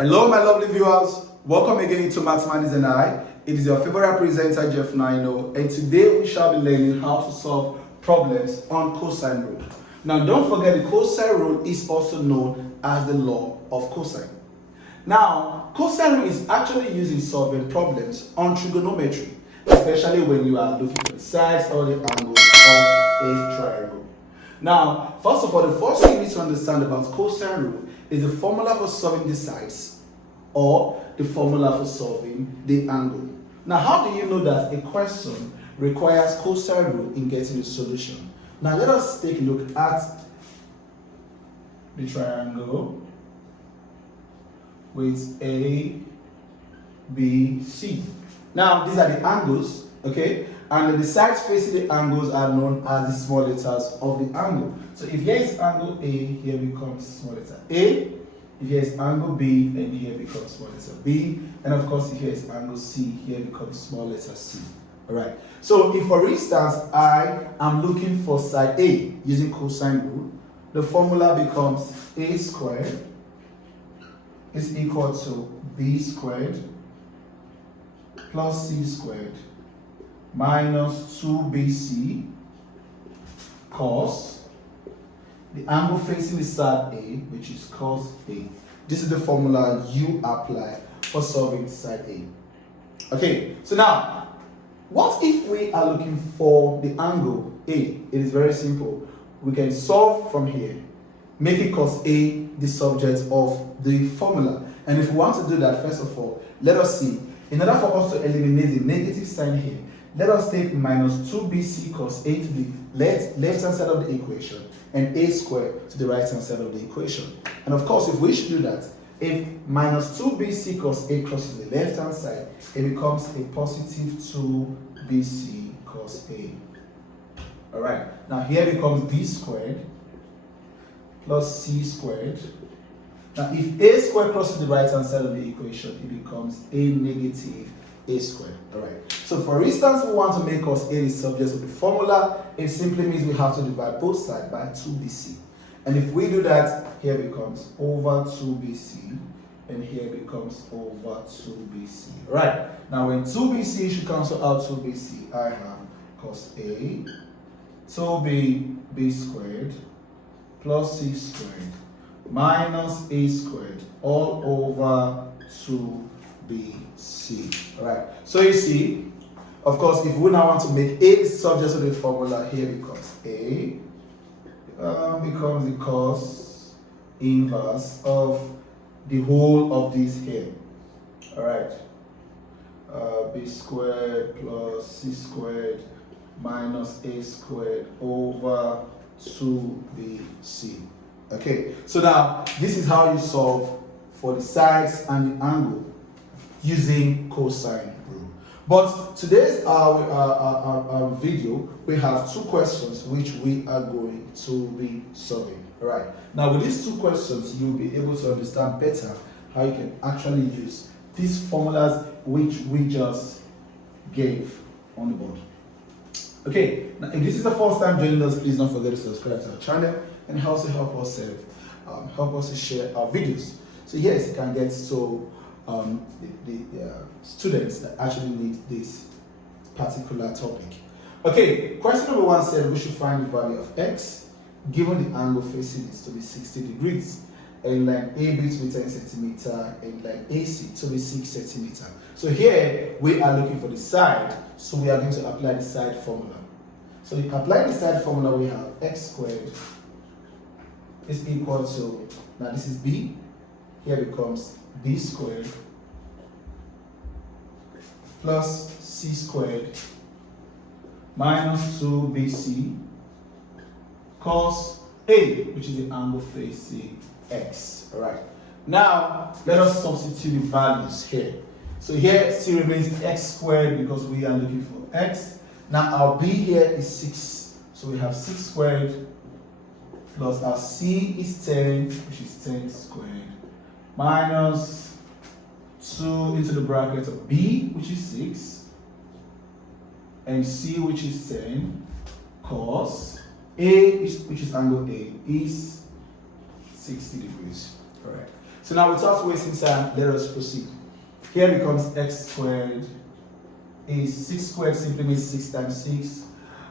Hello, my lovely viewers. Welcome again to Mathematics and I. It is your favorite presenter, Jeff Nino, and today we shall be learning how to solve problems on cosine rule. Now, don't forget the cosine rule is also known as the law of cosine. Now, cosine rule is actually used in solving problems on trigonometry, especially when you are looking for the sides or the angles of a triangle. Now, first of all, the first thing you need to understand about cosine rule is the formula for solving the sides or the formula for solving the angle. Now, how do you know that a question requires cosine rule in getting the solution? Now, let us take a look at the triangle with A, B, C. Now, these are the angles, okay? And the sides facing the angles are known as the small letters of the angle. So if here is angle A, here becomes small letter A. If here is angle B, and here becomes small letter B. And of course, if here is angle C, here becomes small letter C. Alright. So if for instance, I am looking for side A using cosine rule, the formula becomes A squared is equal to B squared plus C squared minus 2BC cos the angle facing the side A, which is cos A. This is the formula you apply for solving side A. Okay, so now, what if we are looking for the angle A? It is very simple. We can solve from here, make it cos A the subject of the formula. And if we want to do that, first of all, let us see. In order for us to eliminate the negative sign here, let us take minus 2BC cos A to the left-hand side of the equation and A squared to the right-hand side of the equation. And of course, if we should do that, if minus 2BC cos A crosses the left-hand side, it becomes a positive 2BC cos A. Alright, now here becomes B squared plus C squared. Now if A squared crosses the right-hand side of the equation, it becomes A negative A squared. Alright, so for instance, we want to make cos A the subject of the formula. It simply means we have to divide both sides by 2BC. And if we do that, here becomes over 2BC, and here becomes over 2BC. Alright, now when 2BC should cancel out 2BC, I have cos A, 2B, B squared, plus C squared, minus A squared, all over 2BC. Alright, so you see, of course, if we now want to make A the subject of the formula, here becomes A becomes the cos inverse of the whole of this here. Alright, B squared plus C squared minus A squared over 2BC. Okay, so now this is how you solve for the sides and the angle using cosine rule. But today's video, we have two questions which we are going to be solving. Alright, now with these two questions, you'll be able to understand better how you can actually use these formulas which we just gave on the board. Okay, now if this is the first time joining us, please don't forget to subscribe to our channel and also help us to share our videos. So yes, you can get the students that actually need this particular topic. Okay, question number 1 said we should find the value of x given the angle facing it to be 60 degrees and line AB to be 10 centimeter and line AC to be 6 centimeter. So here we are looking for the side, so we are going to apply the side formula. So if apply the side formula, we have x squared is equal to, now this is B, here becomes B squared plus C squared minus 2BC cos A, which is the angle facing X. Alright, now let us substitute the values here. So here still remains x squared because we are looking for x. Now our B here is 6, so we have 6 squared plus our C is 10, which is 10 squared, minus 2 into the bracket of B, which is 6, and C, which is 10, cos A, which is angle A, is 60 degrees. Correct. So now without wasting time, let us proceed. Here becomes x squared is 6 squared simply means 6 times 6,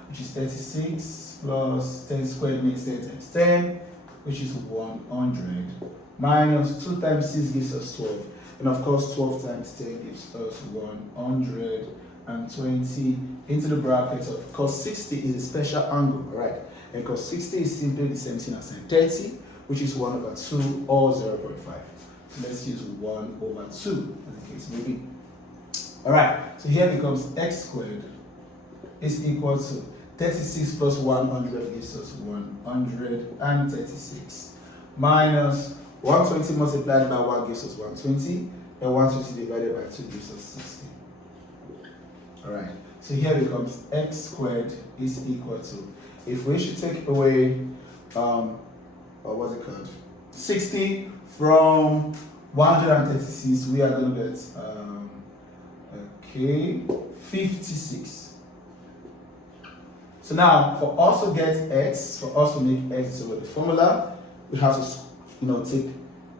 which is 36, plus 10 squared makes 10 times 10, which is 100, minus 2 times 6 gives us 12, and of course 12 times 10 gives us 120 into the bracket of cos 60 is a special angle, right? And cos 60 is simply the same thing as sin 30, which is 1 over 2 or 0.5. So let's use 1 over 2 as the case may be. Alright, so here becomes x squared is equal to 36 plus 100 gives us 136, minus 120 multiplied by 1 gives us 120, and 120 divided by 2 gives us 60. Alright, so here becomes x squared is equal to, if we should take away, what's it called? 60 from 136, we are going to get, 56. So now, for us to get x, for us to make x over the formula, we have to, take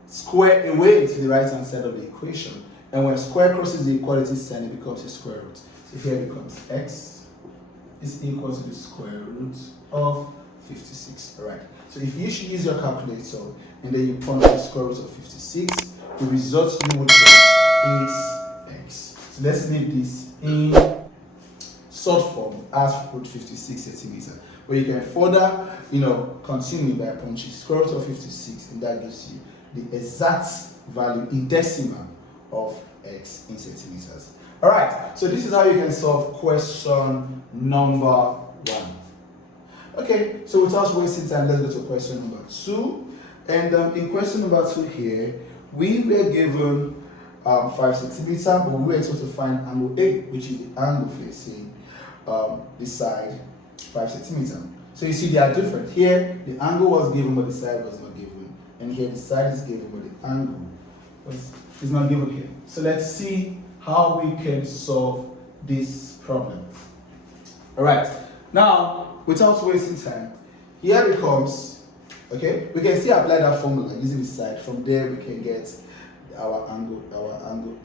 square away to the right hand side of the equation. And when square crosses the equality sign, it becomes a square root. So here it becomes x is equal to the square root of 56. Alright. So if you should use your calculator and then you punch the square root of 56, the result you would get is x. So let's leave this in short form as root 56 centimeters. But you can further, continue by punching square root of 56, and that gives you the exact value in decimal of x in centimeters. Alright, so this is how you can solve question number 1. Okay, so without wasting time, let's go to question number 2. And in question number 2 here, we were given 5 centimeters, but we were told to find angle A, which is the angle facing the side 5 centimeters. So you see they are different. Here, the angle was given, but the side was not given. And here, the side is given, but the angle is not given here. So let's see how we can solve this problem. Alright, now, without wasting time, here it comes, okay? We can still apply that formula using the side. From there, we can get our angle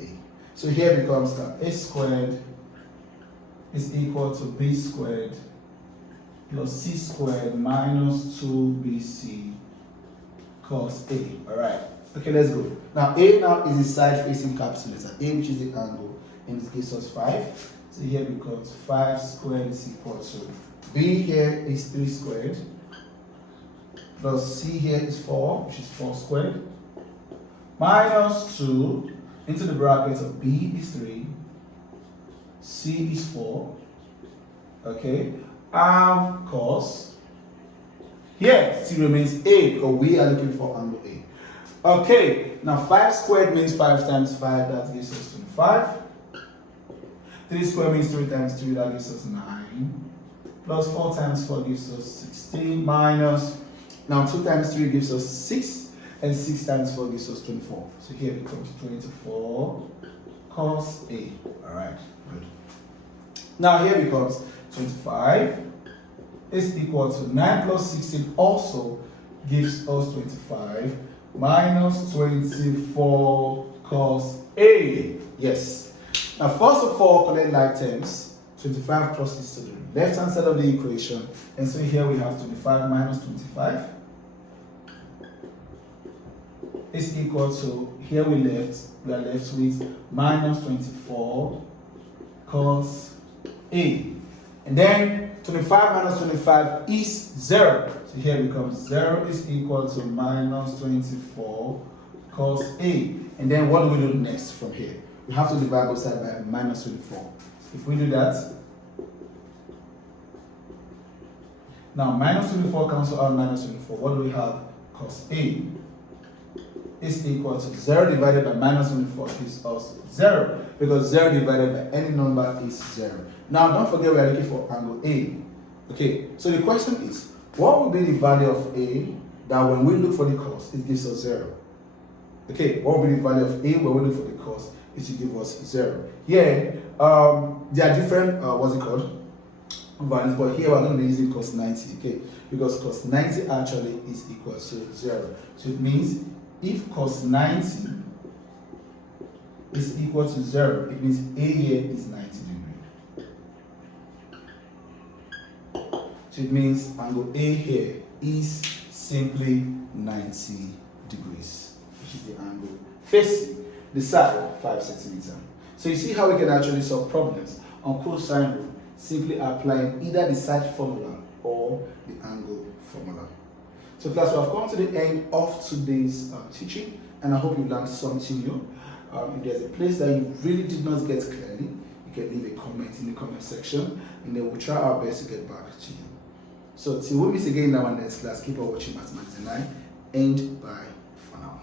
A. So here becomes a squared is equal to b squared plus c squared minus 2bc cos A. Alright, okay, let's go. Now, A now is the side facing capital letter A, which is the angle, and it gives us 5. So here becomes 5 squared is equal to B here is 3 squared plus C here is 4, which is 4 squared, minus 2 into the bracket of B is 3, C is 4, okay, and cos. Here, C remains A because we are looking for angle A. Okay, now 5 squared means 5 times 5, that gives us 25. 3 squared means 3 times 3, that gives us 9. Plus 4 times 4 gives us 16, minus, now 2 times 3 gives us 6, and 6 times 4 gives us 24. So here it becomes 24 cos A. Alright, good. Now here becomes 25 is equal to 9 plus 16 also gives us 25 minus 24 cos A. Yes. Now first of all, collect like terms. 25 crosses to the left hand side of the equation, and so here we have 25 minus 25 is equal to, here we are left with minus 24 cos A. And then 25 minus 25 is 0. So here becomes 0 is equal to minus 24 cos A. And then what do we do next from here? We have to divide both sides by minus 24. If we do that, now minus 24 cancel out minus 24. What do we have? Cos A is equal to 0 divided by minus 24 gives us 0, because 0 divided by any number is 0. Now don't forget we are looking for angle A. Okay, so the question is, what will be the value of A that when we look for the cos, it gives us 0? Okay, what will be the value of A when we look for the cos? It will give us 0. Here, there are different, values, but here we're going to be using cos 90, okay? Because cos 90 actually is equal to 0. So it means if cos 90 is equal to 0, it means A here is 90 degrees. So it means angle A here is simply 90 degrees, which is the angle facing the side 5 centimeters. So you see how we can actually solve problems on cosine rule, simply applying either the side formula or the angle formula. So class, we have come to the end of today's teaching, and I hope you learned something new. If there's a place that you really did not get clearly, you can leave a comment in the comment section, and then we'll try our best to get back to you. So till we meet again in our next class, keep on watching Mathematics and I, and bye for now.